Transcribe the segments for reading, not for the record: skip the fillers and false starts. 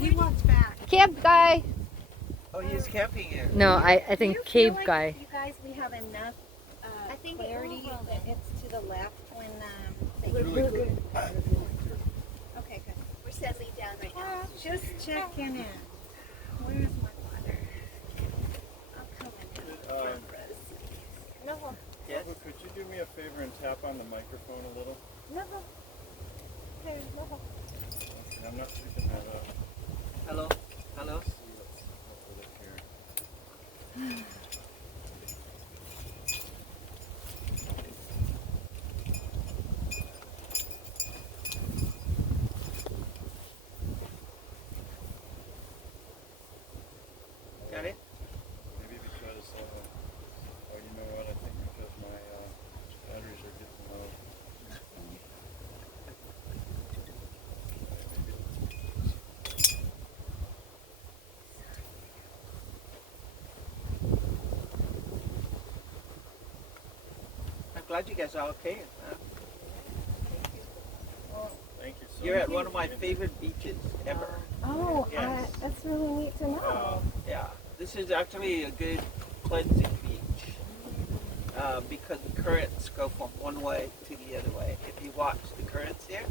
He wants back. Camp guy. Oh, he's camping here. No, I think cave guy. You guys, we have enough clarity that it's to the left when they Really good. Okay, good. We're settling down right now. Just checking in. Where's my water? I'll come in. No. Yes. Could you do me a favor and tap on the microphone a little? No. Okay, no. Okay, I'm not picking that up. Hello? Hello? See what's up with it here. Got it? Maybe because, oh, you know what? I think because my batteries are getting low. I'm glad you guys are okay. Thank you so You're much. at one of my favorite beaches ever. Oh, Yes. that's really neat to know. Yeah. This is actually a good cleansing beach because the currents go from one way to the other way. If you watch the currents here,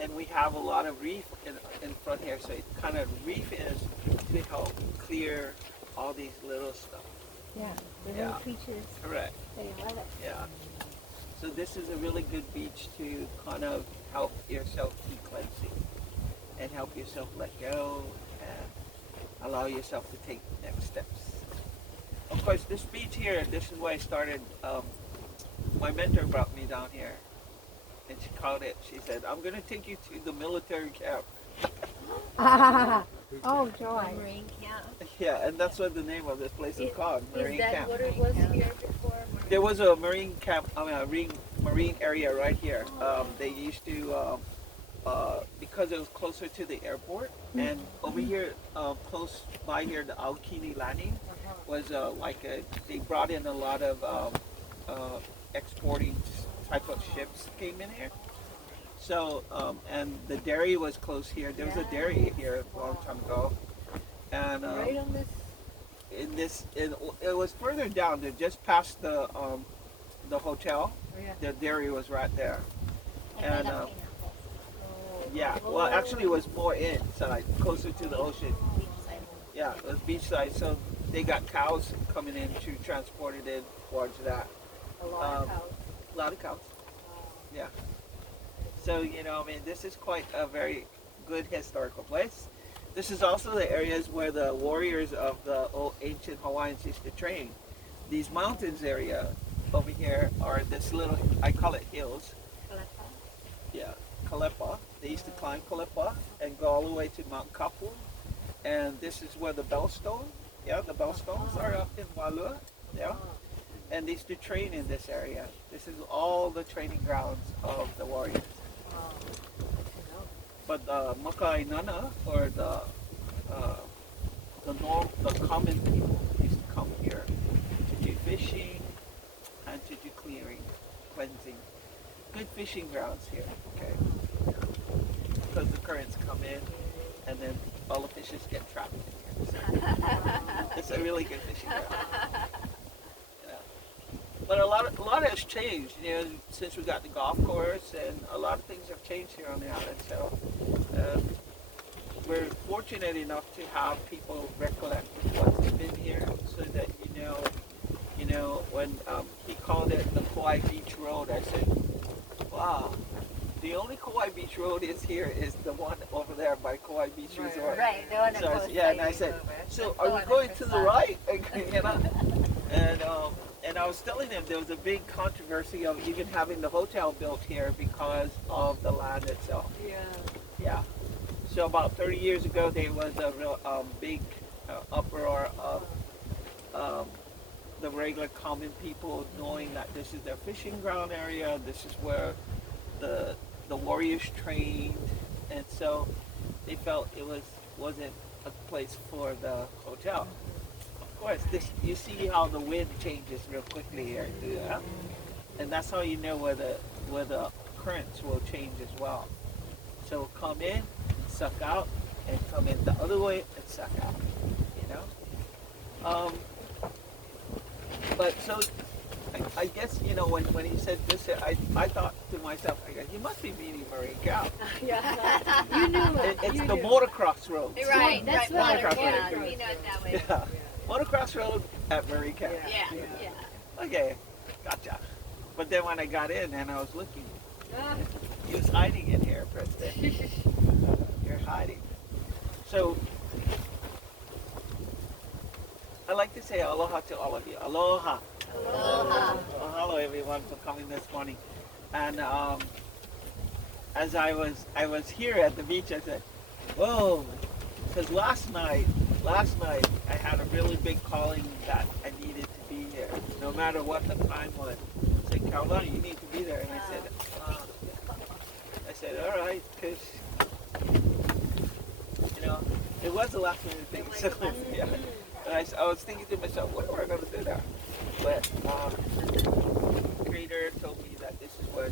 and we have a lot of reef in front here, so it kind of reef is to help clear all these little stuff. Yeah, the Yeah. little creatures, Correct. they love it. Yeah. So this is a really good beach to kind of help yourself keep cleansing and help yourself let go and allow yourself to take next steps. Of course, this beach here, this is where I started. My mentor brought me down here, and she called it. She said, "I'm going to take you to the military camp." Oh, joy. Marine camp. Yeah, and that's what the name of this place is called, Marine Is that Camp. what it was here before? There was a marine camp, a marine area right here. They used to, because it was closer to the airport, and over here, close by here, the Aokini Landing was they brought in a lot of exporting type of ships came in here. So, and the dairy was close here. There was a dairy here a long time ago, and Right on this. it was further down, just past the hotel. Yeah. The dairy was right there, and Oh, yeah, well, actually, it was more inside, closer to the ocean. beachside. Yeah, it was beachside, so they got cows coming in to transport it in towards that. A lot of cows. A lot of cows. Yeah. So, I mean, this is quite a very good historical place. This is also the areas where the warriors of the old ancient Hawaiians used to train. These mountains area over here are this little, I call it hills. Yeah, Kalepa. They used to climb Kalepa and go all the way to Mount Kapu. And this is where the bellstone, the bellstones are up in Walua. Yeah. And they used to train in this area. This is all the training grounds of the warriors. But the Makainana, or the common people, used to come here to do fishing and to do clearing, cleansing. Good fishing grounds here, okay? Because the currents come in, and then all the fishes get trapped in here. So it's a really good fishing ground. But a lot has changed, since we got the golf course, and a lot of things have changed here on the island. So we're fortunate enough to have people recollect what's been here, so that when he called it the Kauai Beach Road, I said, "Wow, the only Kauai Beach Road is the one over there by Kauai Beach Resort." Right, the one that So, goes and I said, "So are we going to the right?" And I was telling him there was a big controversy of even having the hotel built here because of the land itself. Yeah. So about 30 years ago, there was a real big uproar of the regular common people knowing that this is their fishing ground area. This is where the warriors trained, and so they felt it wasn't a place for the hotel. Of course, you see how the wind changes real quickly here too, huh? And that's how you know where the currents will change as well. So come in, suck out, and come in the other way and suck out. You know. But so I guess when he said this, I thought to myself, I guess he must be meaning Marie Cow. Yeah. You knew it. It's You the knew. motocross road. Right, That's right. right. Yeah, Motocross. we know it that way. Yeah. Motocross road at Marie Cow. Yeah. Okay, gotcha. But then when I got in and I was looking, Ah. he was hiding in here, Preston. You're hiding. So I like to say aloha to all of you. Aloha. Aloha. Hello everyone for coming this morning. And as I was here at the beach, I said, whoa, because last night I had a really big calling that I needed to be here, no matter what the time was. I said, Kauai, you need to be there. And I said, all right, because it was a last minute thing. So yeah. And I was thinking to myself, what am I going to do there? But the Creator told me that this is where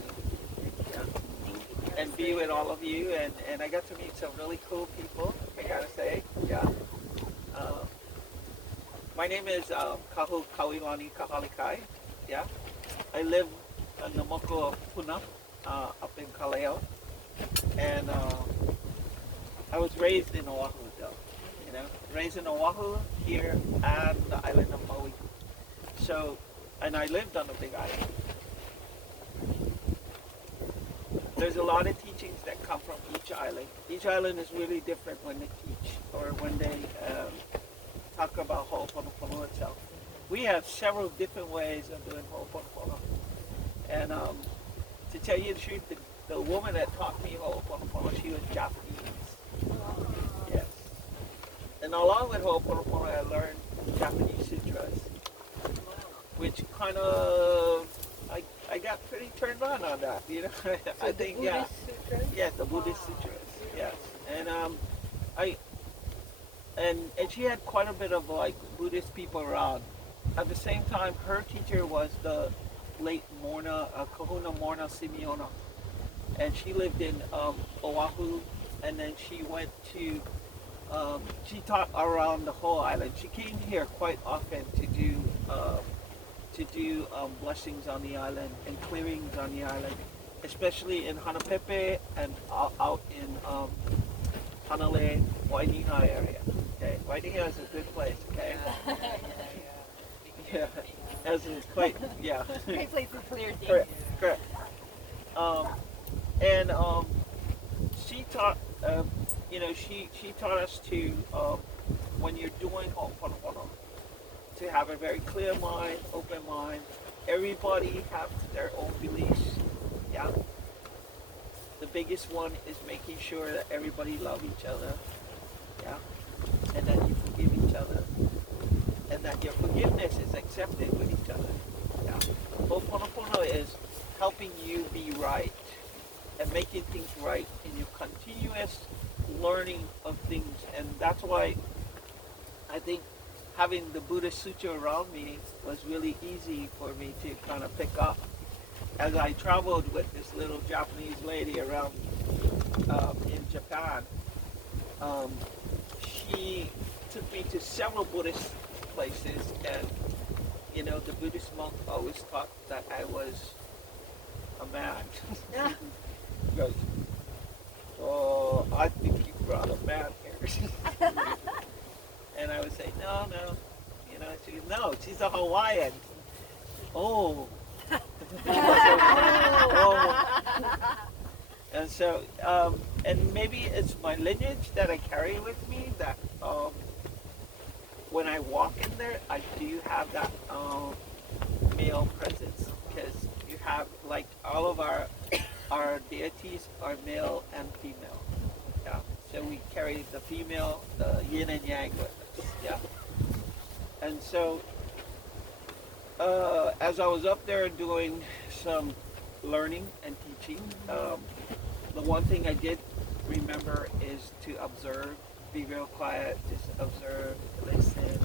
and be with all of you, and I got to meet some really cool people, I gotta say. Yeah. My name is Kahu Kauilani Kahalikai. Yeah. I live in the Moko of Puna, up in Kaleo. And I was raised in Oahu though. Raised in Oahu, here, and the island of Maui. So, and I lived on the Big Island. There's a lot of teachings that come from each island. Each island is really different when they teach or when they talk about Ho'oponopono itself. We have several different ways of doing Ho'oponopono. And to tell you the truth, the woman that taught me Ho'oponopono, she was Japanese. Yes. And along with Ho'oponopono, I learned Japanese sutras, which kind of I got pretty turned on that, I think, yeah. Yes, the Buddhist sutras, yes. And and she had quite a bit of like Buddhist people around. At the same time, her teacher was the late Kahuna Morna Simeona, and she lived in Oahu, and then she went to she taught around the whole island. She came here quite often to do blessings on the island and clearings on the island, especially in Hanapepe and out in Hanalei, Wainina area. Okay, Wainina is a good place. Okay. Yeah, as in quite Great place to clear things. Correct. And she taught she taught us to when you're doing Ho'oponopono, to have a very clear mind, open mind. Everybody has their own beliefs. Yeah. The biggest one is making sure that everybody love each other. Yeah. And that you forgive each other. And that your forgiveness is accepted with each other. Yeah. Ho'oponopono is helping you be right and making things right in your continuous learning of things. And that's why I think having the Buddhist Sutra around me was really easy for me to kind of pick up. As I traveled with this little Japanese lady around in Japan, she took me to several Buddhist places, and the Buddhist monk always thought that I was a man. He goes, "Oh, I think you brought a man here." And I would say, no. She goes, no, she's a Hawaiian. Oh. And so, and maybe it's my lineage that I carry with me that when I walk in there, I do have that male presence, because you have, like, all of our deities are male and female. Yeah. So we carry the female, the yin and yang with us. Yeah. And so, as I was up there doing some learning and teaching, the one thing I did remember is to observe, be real quiet, just observe, listen,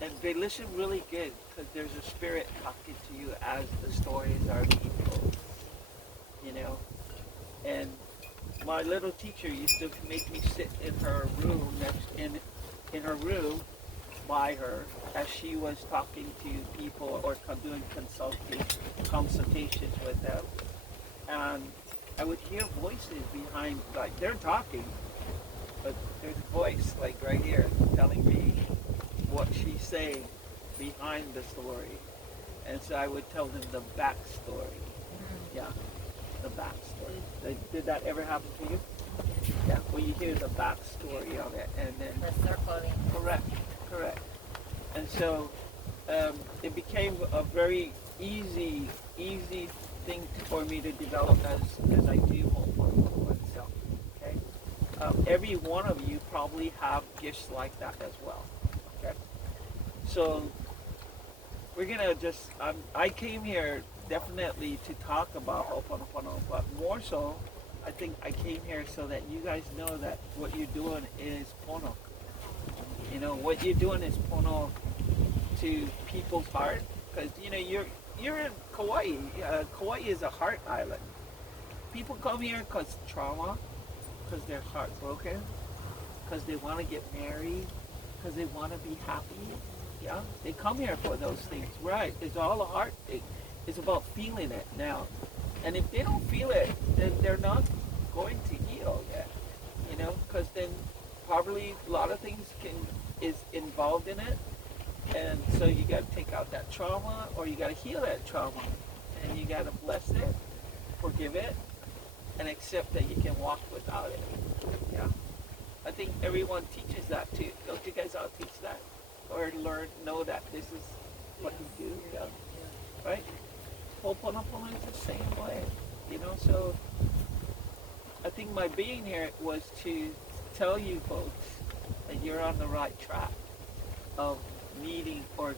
and they listen really good, because there's a spirit talking to you as the stories are being told. my little teacher used to make me sit in her room in her room by her as she was talking to people or doing consultations with them, and I would hear voices behind, like they're talking, but there's a voice like right here telling me what she's saying behind the story, and so I would tell them the backstory. Yeah, the backstory. Did that ever happen to you? Yeah, well, you hear the backstory of it, and then The circling. correct. And so it became a very easy thing for me to develop as I do Ho'oponopono itself. Okay, every one of you probably have gifts like that as well. Okay, so we're gonna just I came here definitely to talk about Ho'oponopono, but more so, I think I came here so that you guys know that what you're doing is pono. You know, what you're doing is pono to people's heart, because you know you're in Kauai. Kauai is a heart island. People come here because trauma, because their heart's broken, because they want to get married, because they want to be happy. Yeah, they come here for those things, right? It's all a heart thing. It's about feeling it now, and if they don't feel it, then they're not going to heal yet. You know, because then probably a lot of things is involved in it, and so you got to take out that trauma, or you got to heal that trauma, and you got to bless it, forgive it, and accept that you can walk without it. Yeah, I think everyone teaches that too. Don't you guys all teach that, or know that this is what you do? Yeah, right. Ho'oponopono is the same way. You know, so I think my being here was to tell you folks that you're on the right track of needing to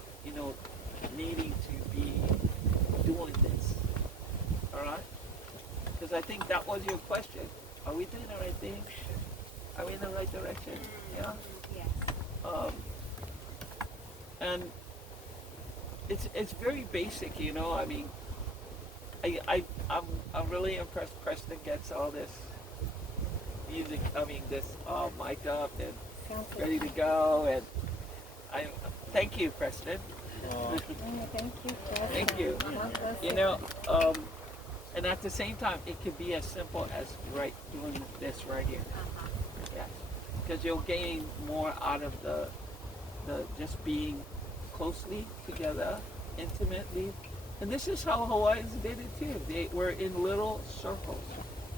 be doing this. All right? Because I think that was your question. Are we doing the right thing? Are we in the right direction? Yeah. Yes. And it's very basic, you know. I mean, I'm really impressed. Preston gets all this music. I mean, this mic up and ready to go. And I thank you, Preston. Thank you, Jess. Thank you. You know, and at the same time, it could be as simple as doing this right here. Yes, because you'll gain more out of the just being closely together, intimately. And this is how Hawaiians did it too. They were in little circles,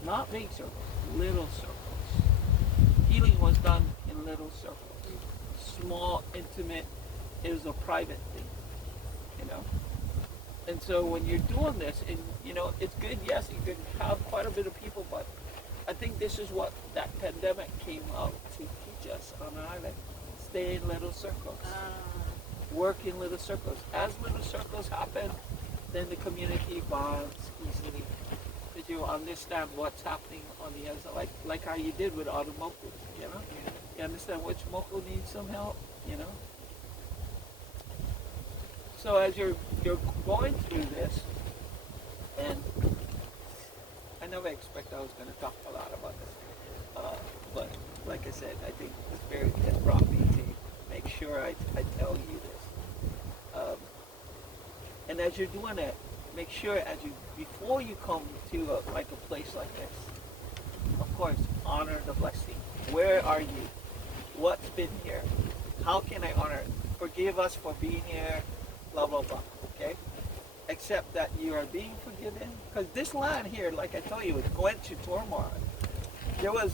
not big circles, little circles. Healing was done in little circles, small, intimate. It was a private thing, you know. And so when you're doing this, and you know, it's good. Yes, you can have quite a bit of people, but I think this is what that pandemic came out to teach us on the island. Stay in little circles. Work in little circles. As little circles happen, then the community bonds easily, because you understand what's happening on the other side, like how you did with all the moku, you know? You understand which moku needs some help, you know? So as you're going through this, and I never expected I was going to talk a lot about this, but like I said, I think the Spirit has brought me to make sure I tell you this. And as you're doing it, make sure before you come to a place like this, of course, honor the blessing. Where are you? What's been here? How can I honor it? Forgive us for being here, blah, blah, blah, okay? Accept that you are being forgiven. Because this land here, like I told you, was going through turmoil. There was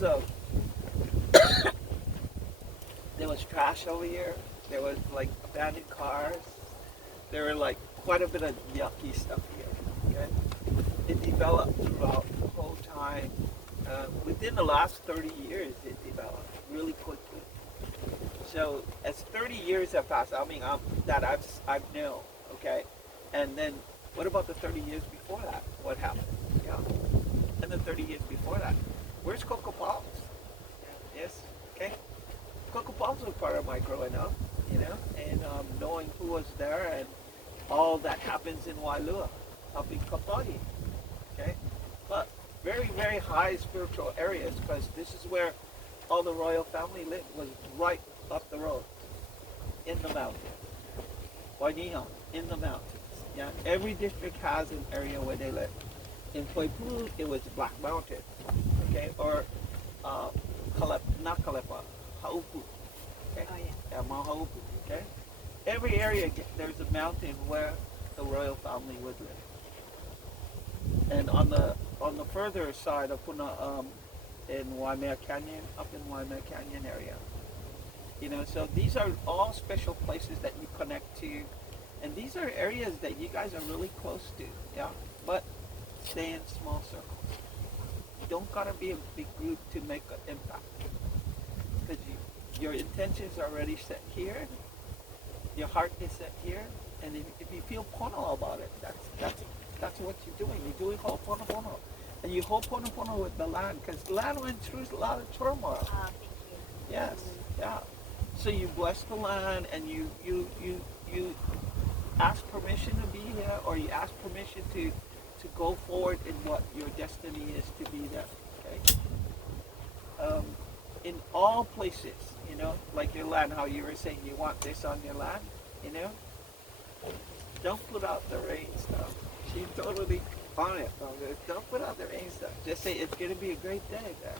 there was trash over here. There was like abandoned cars. There were like quite a bit of yucky stuff here. Okay? It developed throughout the whole time. Within the last 30 years, it developed really quickly. So as 30 years have passed, I mean that I've known. Okay, and then what about the 30 years before that? What happened? Yeah, and the 30 years before that, where's Coco Palms? Yes. Okay. Coco Palms was part of my growing up, you know, and knowing who was there and all that happens in Wailua, up in Kapolei, okay? But very, very high spiritual areas because this is where all the royal family lived, was right up the road in the mountains. Wainiha, in the mountains. Yeah, every district has an area where they live. In Poipulu, it was Black Mountain, okay, or not Kalepa, Haupu, okay, Oh, yeah. Mount Haupu, okay. Every area there's a mountain where the royal family would live. And on the further side of Puna, in Waimea Canyon, up in Waimea Canyon area, you know, so these are all special places that you connect to, and these are areas that you guys are really close to, yeah. But stay in small circles. You don't gotta be a big group to make an impact, because your intentions are already set here, your heart is set here, and if you feel pono about it, that's what you're doing. You're doing ho'oponopono, and you ho'oponopono with the land, because the land went through a lot of turmoil. Thank you. Yes, yeah. So you bless the land, and you ask permission to be here, or you ask permission to go forward in what your destiny is to be there. Okay. In all places, you know, like your land, how you were saying you want this on your land, you know. Don't put out the rain stuff. She's totally on it. Don't put out the rain stuff. Just say it's going to be a great day there.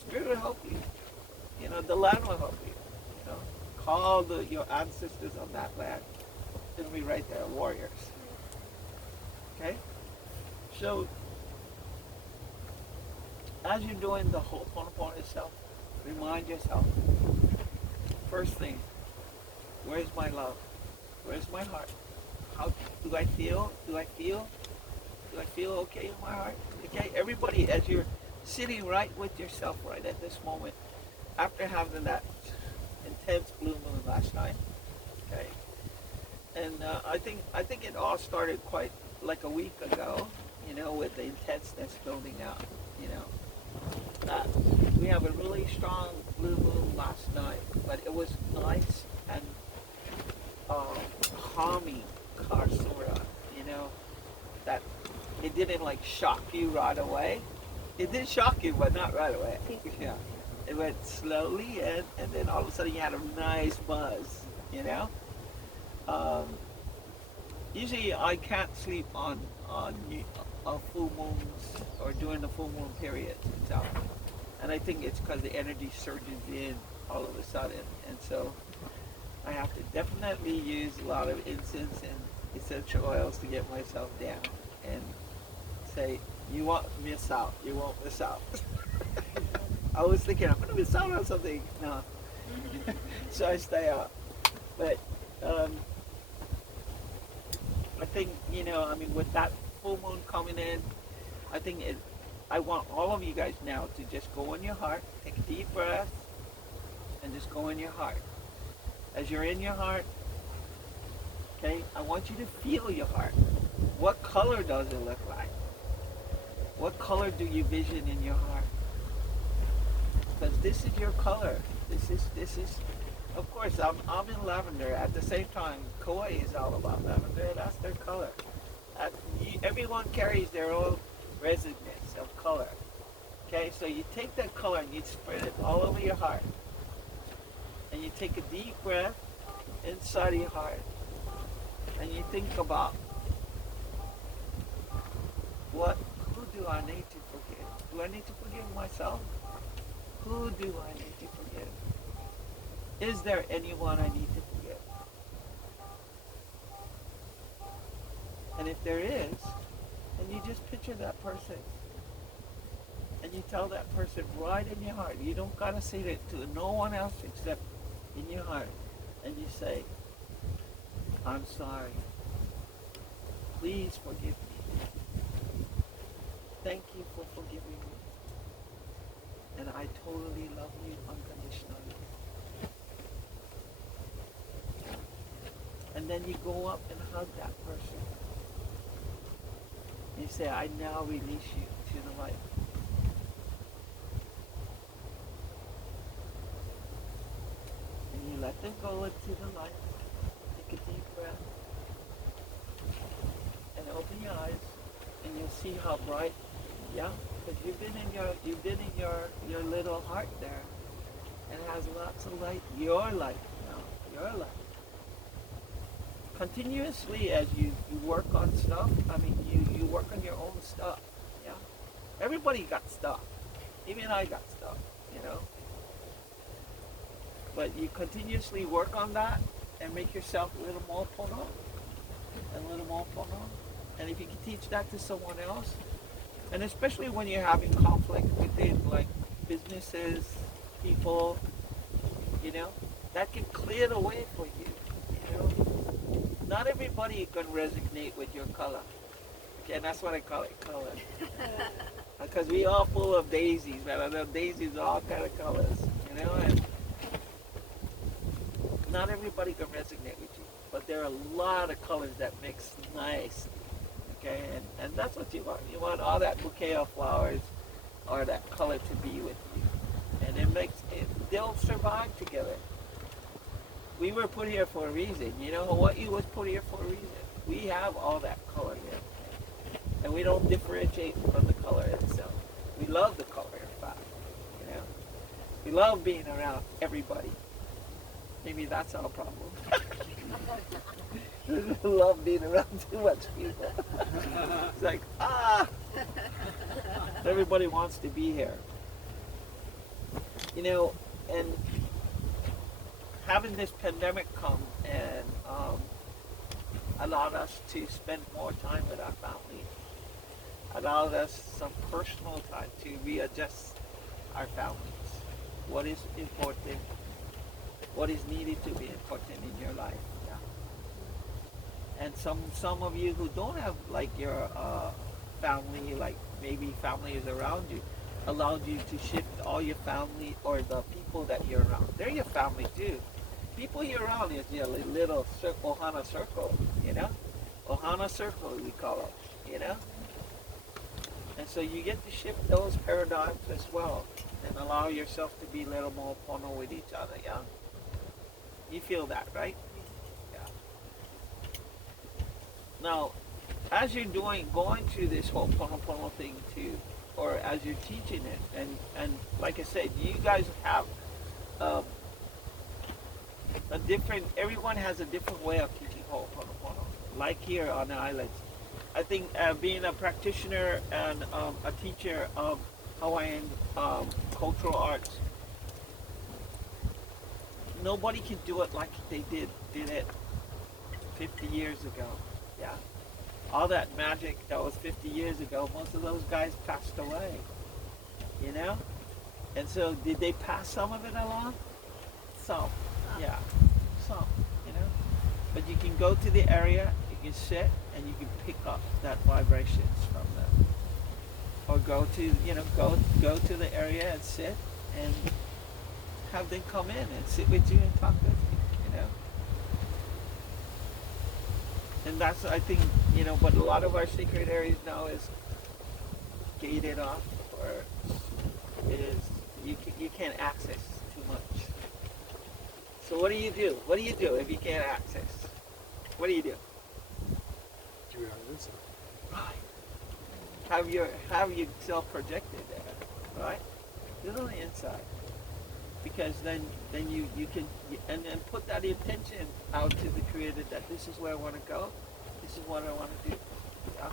Spirit will help you. You know, the land will help you. You know, call your ancestors on that land. They'll be right there, warriors. Okay? So, as you're doing the Ho'oponopono itself, remind yourself, first thing, where's my love? Where's my heart? How do I feel? Do I feel okay in my heart? Okay, everybody, as you're sitting right with yourself right at this moment, after having that intense blue moon last night, okay, and I think it all started quite like a week ago, you know, with the intenseness building out, you know. We have a really strong blue moon last night, but it was nice and calming, sort of, you know, that it didn't like shock you right away. It did shock you, but not right away. Yeah, it went slowly, and then all of a sudden you had a nice buzz, you know. Usually I can't sleep on full moons or during the full moon period itself, and I think it's because the energy surges in all of a sudden, and so I have to definitely use a lot of incense and essential oils to get myself down and say, you won't miss out, you won't miss out. I was thinking, I'm going to miss out on something. No. So I stay out. But I think, you know, I mean, with that full moon coming in, I want all of you guys now to just go in your heart, take a deep breath, and just go in your heart. As you're in your heart, okay, I want you to feel your heart. What color does it look like? What color do you vision in your heart? Because this is your color. This is, of course, I'm in lavender. At the same time, Kauai is all about lavender. That's their color. Everyone carries their own resonance of color. Okay, so you take that color and you spread it all over your heart. And you take a deep breath inside of your heart. And you think about, who do I need to forgive? Do I need to forgive myself? Who do I need to forgive? Is there anyone I need to forgive? And if there is, then you just picture that person. And you tell that person right in your heart. You don't gotta say it to no one else except in your heart. And you say, I'm sorry. Please forgive me. Thank you for forgiving me. And I totally love you unconditionally. And then you go up and hug that person. You say, I now release you to the light. And you let them go into the light. Take a deep breath. And open your eyes. And you'll see how bright Yeah, because you've been in your little heart there, and it has lots of light. Your light now, your light. Continuously as you work on stuff. I mean, you work on your own stuff. Yeah, everybody got stuff. Even I got stuff. You know. But you continuously work on that and make yourself a little more pono, and a little more pono. And if you can teach that to someone else, and especially when you're having conflict within like businesses, people, you know, that can clear the way for you. You know, not everybody can resonate with your color. Okay, and that's what I call it, color. Because we all full of daisies, man. I know daisies are all kind of colors, you know, and not everybody can resonate with you. But there are a lot of colors that mix nice. Okay, and that's what you want. You want all that bouquet of flowers or that color to be with you. And they'll survive together. We were put here for a reason. You know, Hawaii was put here for a reason. We have all that color here. And we don't differentiate from the color itself. We love the color, in fact. You know, we love being around everybody. Maybe that's our problem. We love being around too much people. It's like, everybody wants to be here. You know, and having this pandemic come and allowed us to spend more time with our family, allowed us some personal time to readjust our families. What is important, what is needed to be important in your life. And some of you who don't have like your family, like maybe family is around you, allowed you to shift all your family or the people that you're around. They're your family too. People you're around is your little Ohana circle, you know? Ohana circle we call it, you know? And so you get to shift those paradigms as well and allow yourself to be a little more pono with each other, yeah? You feel that, right? Now, as you're going through this whole Pono thing too, or as you're teaching it, and like I said, you guys have everyone has a different way of teaching Ho'oponopono. Like here on the islands, I think being a practitioner and a teacher of Hawaiian cultural arts, nobody can do it like they did it 50 years ago. Yeah. All that magic that was 50 years ago, most of those guys passed away. You know? And so did they pass some of it along? Some. Yeah. Some. You know? But you can go to the area, you can sit, and you can pick up that vibrations from them. Or go to the area and sit and have them come in and sit with you and talk with you, you know? And that's, I think, you know, but a lot of our secret areas now is gated off, or it is, you can't access too much. So what do you do? What do you do if you can't access? What do you do? Do it on the inside. Right. Have yourself projected there, right? Do it on the inside. Because then you can and put that intention out to the Creator that this is where I want to go, this is what I want to do, yeah.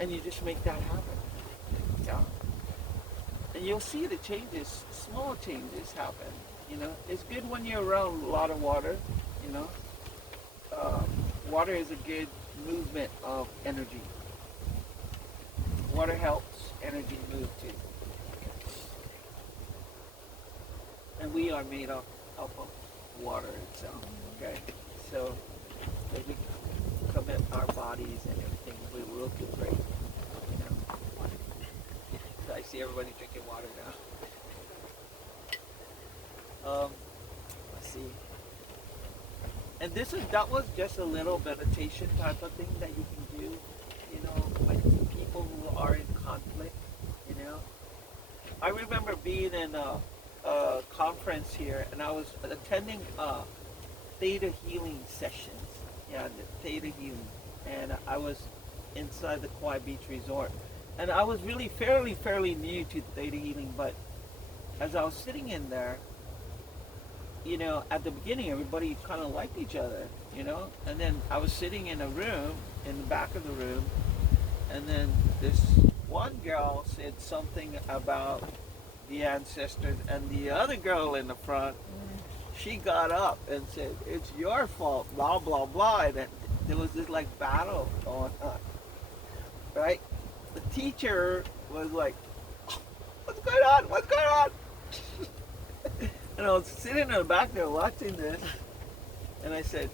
And you just make that happen, yeah. And you'll see the changes, small changes happen. You know, it's good when you're around a lot of water. You know, water is a good movement of energy. Water helps energy move too. And we are made up of water itself, okay? So as we commit our bodies and everything, we will do great, you know? So I see everybody drinking water now. Let's see. And that was just a little meditation type of thing that you can do, you know, with people who are in conflict, you know? I remember being in a conference here, and I was attending theta healing sessions. Yeah, the theta healing, and I was inside the Kauai Beach Resort, And I was really fairly new to theta healing, but as I was sitting in there, you know, at the beginning, everybody kind of liked each other, you know, and then I was sitting in a room, in the back of the room, and then this one girl said something about the ancestors, and the other girl in the front, she got up and said, "It's your fault," blah blah blah, and there was this like battle going on, right? The teacher was like, "What's going on? What's going on?" And I was sitting in the back there watching this, and I said,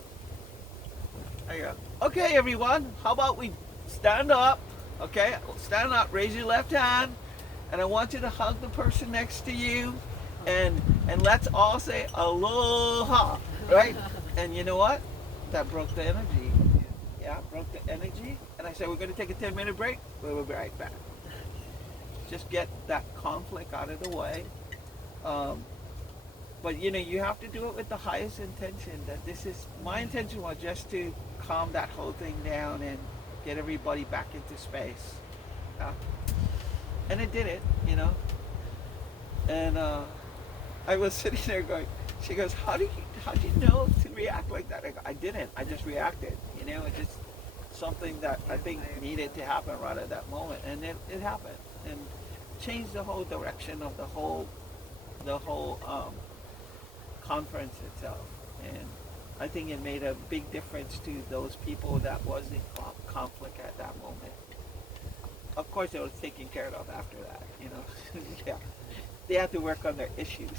I go, "Okay, everyone, how about we stand up? Okay, stand up, raise your left hand, and I want you to hug the person next to you, and let's all say aloha, right?" And you know what? That broke the energy. Yeah, broke the energy. And I said, "We're going to take a 10-minute break. We'll be right back. Just get that conflict out of the way." But you know, you have to do it with the highest intention. That this is my intention was just to calm that whole thing down and get everybody back into space. Yeah. And it did it, you know. And I was sitting there going. She goes, "How do you know to react like that?" I go, "I didn't. I just reacted. You know, it's just something that I think needed to happen right at that moment, and it happened and changed the whole direction of the whole conference itself, and I think it made a big difference to those people that was in conflict at that moment. Of course, it was taken care of after that, you know. Yeah, they had to work on their issues.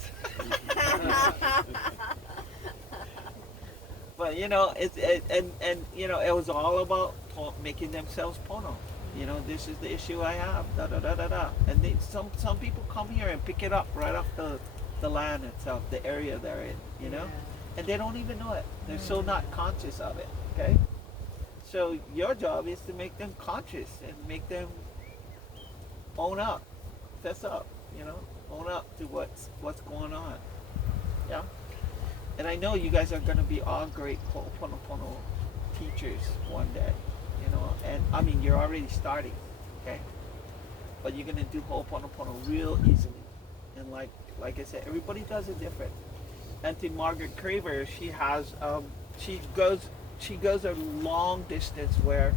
But you know, and you know, it was all about making themselves pono. You know, this is the issue I have. Da da da da da. And some people come here and pick it up right off the land itself, the area they're in, you know? And they don't even know it. They're so not conscious of it, okay? So your job is to make them conscious and make them own up, fess up, you know? Own up to what's going on, yeah? And I know you guys are going to be all great Ho'oponopono teachers one day, you know? And I mean, you're already starting, okay? But you're going to do Ho'oponopono real easily. And like I said, everybody does it different. Auntie Margaret Craver, she has, she goes a long distance where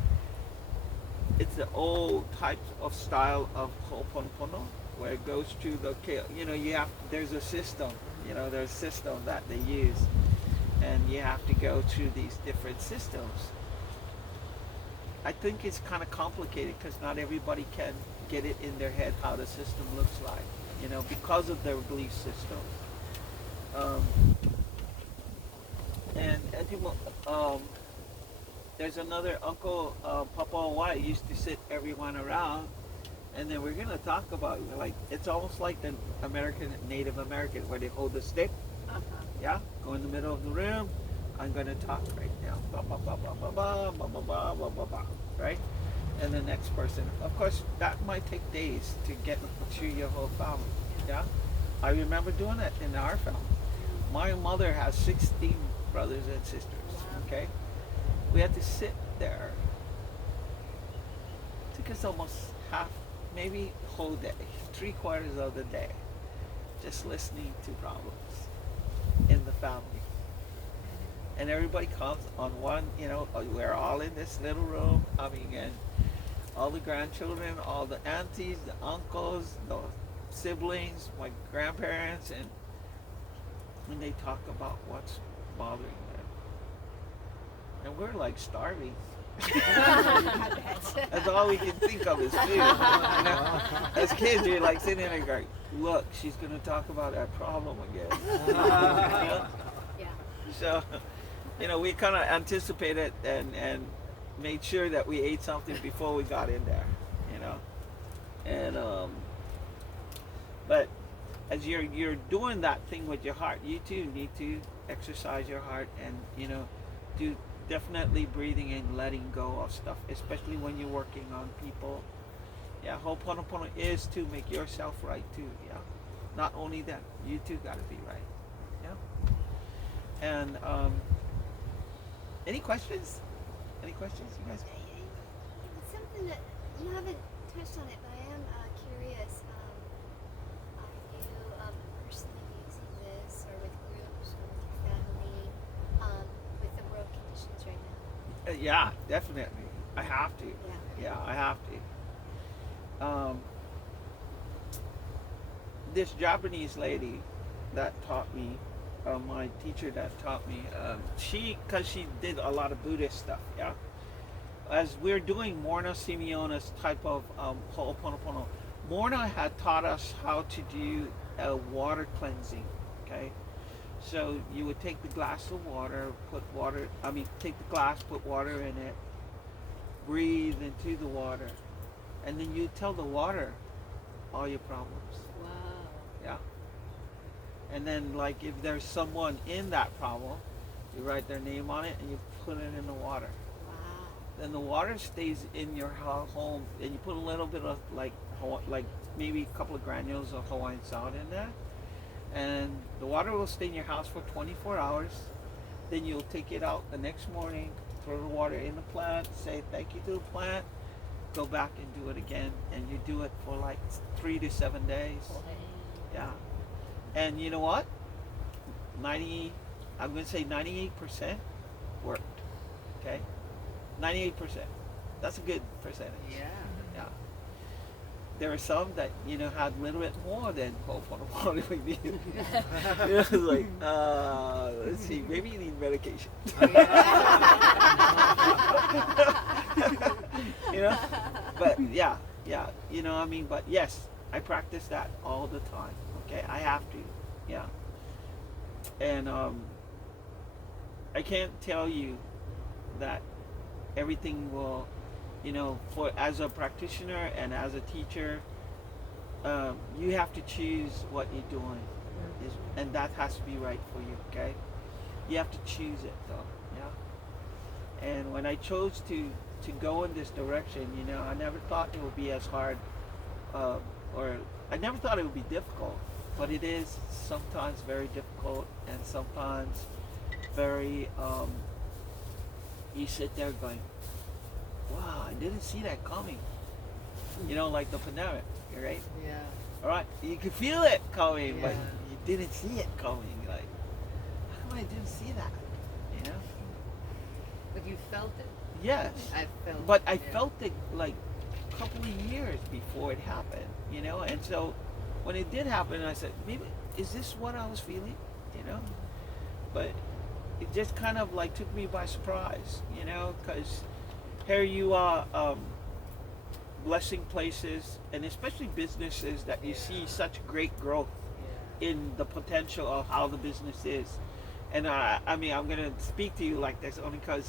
it's the old type of style of Ho'oponopono, where it goes through the, you know, there's a system, you know, there's a system that they use, and you have to go through these different systems. I think it's kind of complicated because not everybody can get it in their head how the system looks like, you know, because of their belief system. And there's another uncle, Papa Hawaii, used to sit everyone around, and then we're going to talk about, like, it's almost like the Native American, where they hold the stick, yeah, go in the middle of the room, I'm going to talk right now, ba ba ba ba ba ba ba ba ba ba ba ba, right? And the next person, of course, that might take days to get through your whole family, yeah? I remember doing it in our family. My mother has 16 brothers and sisters, okay? We had to sit there. It took us almost half, maybe whole day, 3/4 of the day, just listening to problems in the family. And everybody comes on one, you know, we're all in this little room, I mean, and all the grandchildren, all the aunties, the uncles, the siblings, my grandparents, and when they talk about what's bothering them. And we're like starving. That's all we can think of is food. You know? As kids, you're like sitting there going, look, she's going to talk about that problem again. You know? Yeah. So, you know, we kind of anticipated and made sure that we ate something before we got in there, you know. And but as you're doing that thing with your heart, you too need to exercise your heart and, you know, do definitely breathing and letting go of stuff, especially when you're working on people. Yeah, Ho'oponopono is to make yourself right too, yeah. Not only that, you too gotta be right. Yeah. And any questions? Any questions, you guys? Something that you haven't touched on it, but I am curious. Are you personally using this, or with groups, or with your family, with the world conditions right now? Yeah, definitely. I have to. Yeah. Yeah, I have to. This Japanese lady that taught me, my teacher that taught me, because she did a lot of Buddhist stuff, yeah. As we're doing Morna Simeona's type of Ho'oponopono, Morna had taught us how to do water cleansing, okay? So you would take the glass of water, take the glass, put water in it, breathe into the water, and then you tell the water all your problems. Wow. Yeah. And then, like, if there's someone in that problem, you write their name on it and you put it in the water. Wow. Then the water stays in your home, and you put a little bit of like maybe a couple of granules of Hawaiian salt in there, and the water will stay in your house for 24 hours. Then you'll take it out the next morning, throw the water in the plant, say thank you to the plant, go back and do it again, and you do it for like 3 to 7 days. Yeah. And you know what? I'm going to say 98% worked. Okay? 98%. That's a good percentage. Yeah. Yeah. There are some that, had a little bit more than Ho'oponopono we need. It's like, let's see, maybe you need medication. But yeah, but yes, I practice that all the time. Okay, I have to, yeah. And I can't tell you that everything will, for as a practitioner and as a teacher, you have to choose what you're doing, and that has to be right for you. Okay, you have to choose it though, yeah. And when I chose to go in this direction, I never thought it would be as hard, or I never thought it would be difficult, but it is sometimes very difficult, and sometimes very, you sit there going, wow, I didn't see that coming. Like the pandemic, right? Yeah. All right, you can feel it coming, but Yeah. you didn't see it coming. Like, how come I didn't see that? But you felt it. Yes. I felt But it. I felt it like a couple of years before it happened, and so when it did happen, I said, maybe, is this what I was feeling, But it just kind of like took me by surprise, because here you are, blessing places, and especially businesses that you see such great growth in the potential of how the business is. And I'm going to speak to you like this only because